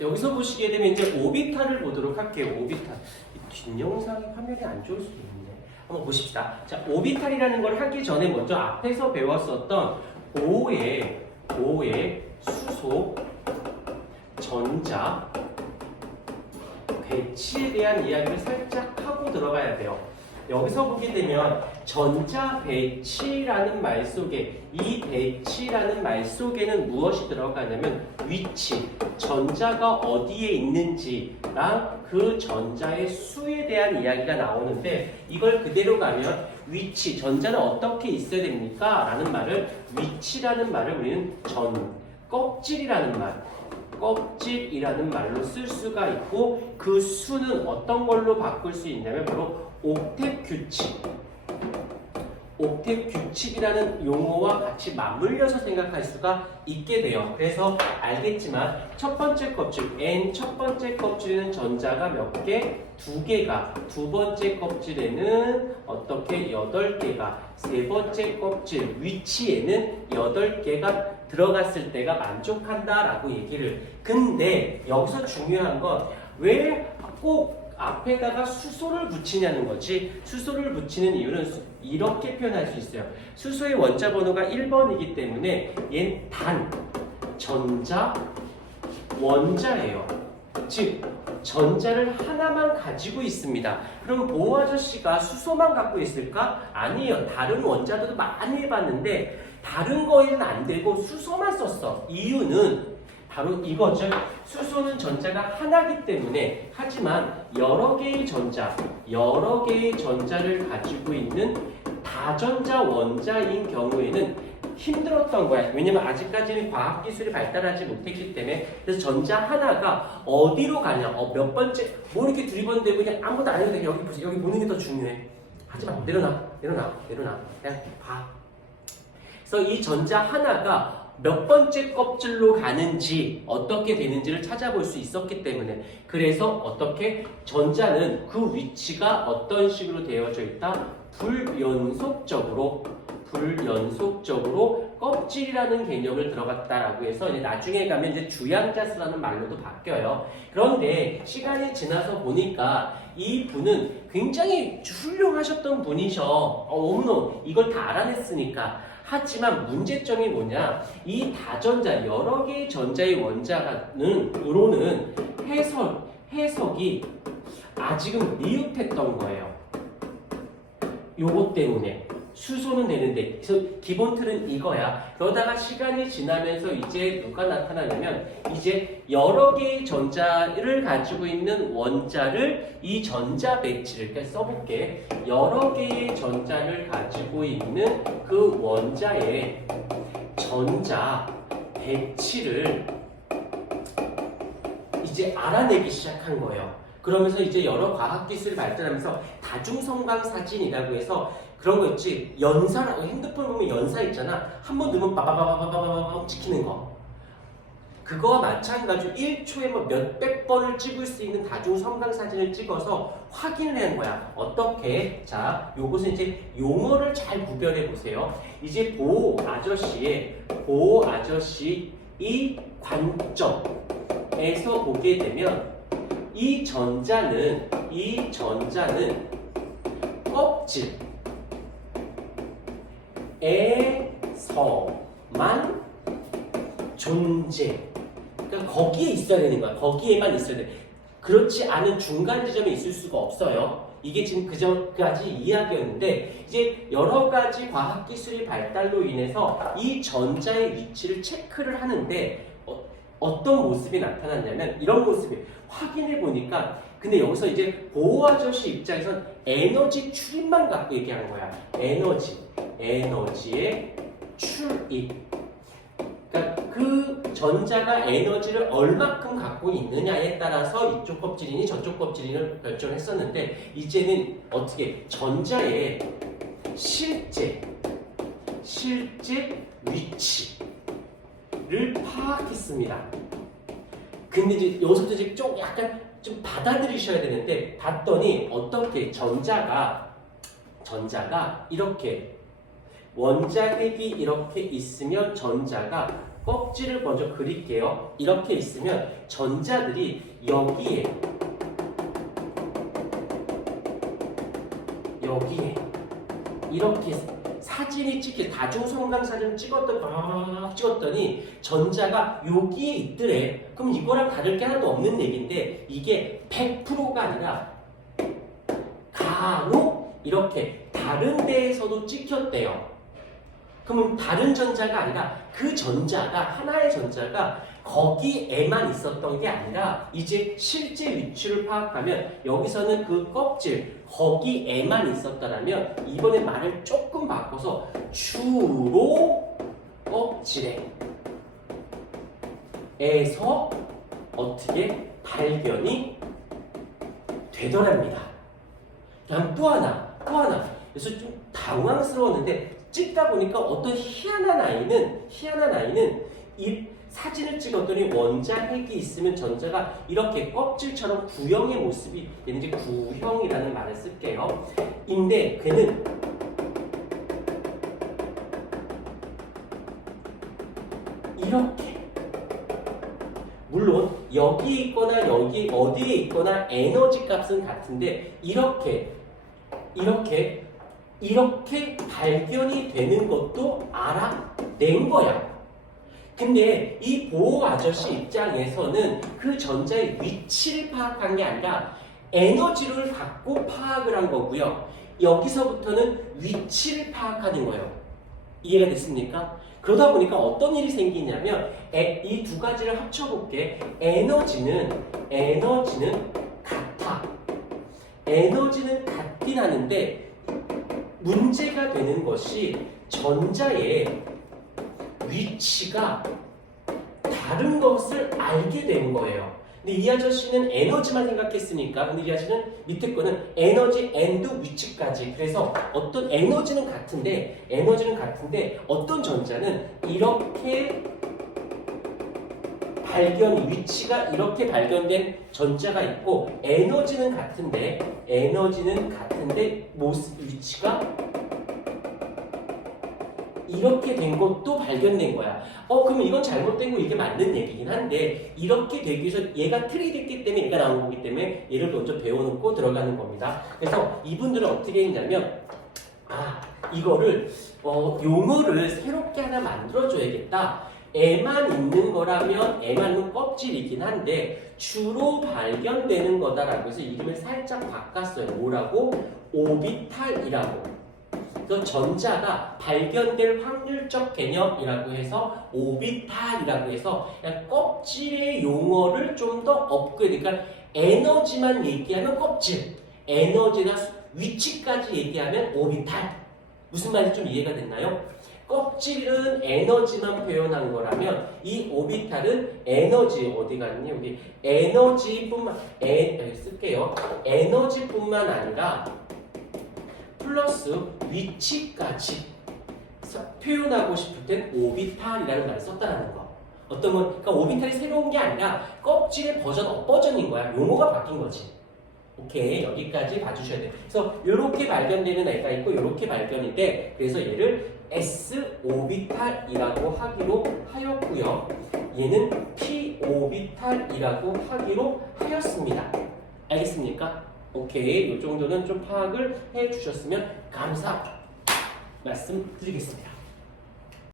여기서 보시게 되면 이제 오비탈을 보도록 할게요. 오비탈. 뒷영상이 화면이 안 좋을 수도 있는데 한번 보십시다. 자, 오비탈이라는 걸 하기 전에 먼저 앞에서 배웠었던 보의 수소, 전자, 배치에 대한 이야기를 살짝 하고 들어가야 돼요. 여기서 보게 되면 전자 배치라는 말 속에 이 배치라는 말 속에는 무엇이 들어가냐면 위치, 전자가 어디에 있는지랑 그 전자의 수에 대한 이야기가 나오는데 이걸 그대로 가면 위치, 전자는 어떻게 있어야 됩니까? 라는 말을 위치라는 말을 우리는 껍질이라는 말로 쓸 수가 있고 그 수는 어떤 걸로 바꿀 수 있냐면 바로 옥텟 규칙이라는 용어와 같이 맞물려서 생각할 수가 있게 돼요. 그래서 알겠지만 첫 번째 껍질, N 첫 번째 껍질에는 전자가 몇 개? 2개가. 두 번째 껍질에는 어떻게 8개가. 세 번째 껍질 위치에는 8개가 들어갔을 때가 만족한다라고 얘기를. 근데 여기서 중요한 건 왜 꼭 앞에다가 수소를 붙이냐는 거지. 수소를 붙이는 이유는 이렇게 표현할 수 있어요. 수소의 원자 번호가 1번이기 때문에 얘는 단, 전자, 원자예요. 즉 전자를 하나만 가지고 있습니다. 그럼 보호 아저씨가 수소만 갖고 있을까? 아니에요. 다른 원자들도 많이 해봤는데 다른 거에는 안 되고 수소만 썼어. 이유는 바로 이거죠. 수소는 전자가 하나이기 때문에 하지만 여러 개의 전자를 가지고 있는 다전자 원자인 경우에는 힘들었던 거야. 왜냐면 아직까지는 과학기술이 발달하지 못했기 때문에. 그래서 전자 하나가 어디로 가냐, 몇 번째, 뭐 이렇게 두리번대고 그냥 아무것도 안 해도 돼. 여기 보세요. 여기 보는 게 더 중요해. 하지마. 내려놔. 그냥 봐. 그래서 이 전자 하나가 몇 번째 껍질로 가는지 어떻게 되는지를 찾아볼 수 있었기 때문에 그래서 어떻게 전자는 그 위치가 어떤 식으로 되어져 있다? 불연속적으로 껍질이라는 개념을 들어갔다라고 해서 이제 나중에 가면 이제 주양자수라는 말로도 바뀌어요. 그런데 시간이 지나서 보니까 이 분은 굉장히 훌륭하셨던 분이셔. 너무너무 이걸 다 알아냈으니까. 하지만 문제점이 뭐냐? 이 다전자, 여러 개의 전자의 원자는 해석이 아직은 미흡했던 거예요. 요것 때문에. 수소는 되는데, 그래서 기본 틀은 이거야. 그러다가 시간이 지나면서 이제 누가 나타나냐면, 이제 여러 개의 전자를 가지고 있는 원자를 이 전자 배치를 이렇게 써볼게. 여러 개의 전자를 가지고 있는 그 원자의 전자 배치를 이제 알아내기 시작한 거예요. 그러면서 이제 여러 과학기술이 발달하면서 다중성광 사진이라고 해서 그런 거 있지. 연사라고 핸드폰 보면 연사 있잖아. 한 번 넣으면 빠바바바바바바 찍히는 거. 그거와 마찬가지로 1초에 뭐 몇백 번을 찍을 수 있는 다중성광 사진을 찍어서 확인을 한 거야. 어떻게? 자, 요것은 이제 용어를 잘 구별해 보세요. 이제 보호 아저씨 이 관점에서 보게 되면 이 전자는 껍질에서만 존재. 그러니까 거기에 있어야 되는 거야. 거기에만 있어야 돼. 그렇지 않은 중간 지점에 있을 수가 없어요. 이게 지금 그 전까지 이야기였는데 이제 여러 가지 과학 기술의 발달로 인해서 이 전자의 위치를 체크를 하는데 어떤 모습이 나타났냐면 이런 모습이 확인해 보니까 근데 여기서 이제 보호 아저씨 입장에선 에너지 출입만 갖고 얘기한 거야. 에너지의 출입. 그러니까 그 전자가 에너지를 얼마큼 갖고 있느냐에 따라서 이쪽 껍질이니 저쪽 껍질이니 결정을 했었는데 이제는 어떻게 전자의 실제 위치를 파악했습니다. 근데 이제 여기서부터 이제 좀 약간 좀 받아들이셔야 되는데 봤더니 어떻게 전자가 이렇게 원자핵이 이렇게 있으면 전자가 껍질을 먼저 그릴게요. 이렇게 있으면 전자들이 여기에 이렇게 사진이 찍히 다중성강 사진 찍었더니 전자가 여기에 있더래. 그럼 이거랑 다를 게 하나도 없는 얘기인데 이게 100%가 아니라 간혹 이렇게 다른 데에서도 찍혔대요. 그러면 다른 전자가 아니라 그 전자가 하나의 전자가 거기에만 있었던 게 아니라 이제 실제 위치를 파악하면 여기서는 그 껍질 거기에만 있었다라면 이번에 말을 조금 바꿔서 주로 껍질에서 어떻게 발견이 되더랍니다. 그냥 또 하나 그래서 좀 당황스러웠는데 찍다 보니까 어떤 희한한 아이는 이 사진을 찍었더니 원자핵이 있으면 전자가 이렇게 껍질처럼 구형의 모습이 얘는 이제 구형이라는 말을 쓸게요. 인데 걔는 이렇게 물론 여기 있거나 여기 어디에 있거나 에너지 값은 같은데 이렇게 발견이 되는 것도 알아낸 거야. 근데 이 보호 아저씨 입장에서는 그 전자의 위치를 파악한 게 아니라 에너지를 갖고 파악을 한 거고요. 여기서부터는 위치를 파악하는 거예요. 이해가 됐습니까? 그러다 보니까 어떤 일이 생기냐면 이 두 가지를 합쳐볼게. 에너지는 같아. 에너지는 같긴 하는데 문제가 되는 것이 전자의 위치가 다른 것을 알게 된 거예요. 근데 이 아저씨는 에너지만 생각했으니까, 근데 이 아저씨는 밑에 거는 에너지 앤드 위치까지. 그래서 어떤 에너지는 같은데 어떤 전자는 이렇게 위치가 이렇게 발견된 전자가 있고 에너지는 같은데 위치가 이렇게 된 것도 발견된 거야. 그러면 이건 잘못된 거 이게 맞는 얘기긴 한데 이렇게 되기 위해서 얘가 틀이 됐기 때문에 얘가 나온 거기 때문에 얘를 먼저 배워놓고 들어가는 겁니다. 그래서 이분들은 어떻게 했냐면 이거를 용어를 새롭게 하나 만들어줘야겠다. 애만 있는 거라면 애만은 껍질이긴 한데 주로 발견되는 거다라고 해서 이름을 살짝 바꿨어요. 뭐라고? 오비탈이라고. 그 전자가 발견될 확률적 개념이라고 해서 오비탈이라고 해서 그냥 껍질의 용어를 좀 더 업그레이드. 그러니까 에너지만 얘기하면 껍질, 에너지나 위치까지 얘기하면 오비탈. 무슨 말인지 좀 이해가 됐나요? 껍질은 에너지만 표현한 거라면 이 오비탈은 에너지 어디 갔니? 여기 쓸게요. 에너지뿐만 아니라 플러스 위치까지 표현하고 싶을 땐 오비탈이라는 말을 썼다는 거. 어떤 건 그러니까 오비탈이 새로운 게 아니라 껍질의 버전인 거야. 용어가 바뀐 거지. 오케이, 여기까지 봐주셔야 돼요. 그래서 이렇게 발견되는 애가 있고 이렇게 발견인데 그래서 얘를 S 오비탈이라고 하기로 하였고요. 얘는 P 오비탈이라고 하기로 하였습니다. 알겠습니까? 오케이, 이 정도는 좀 파악을 해주셨으면 말씀드리겠습니다.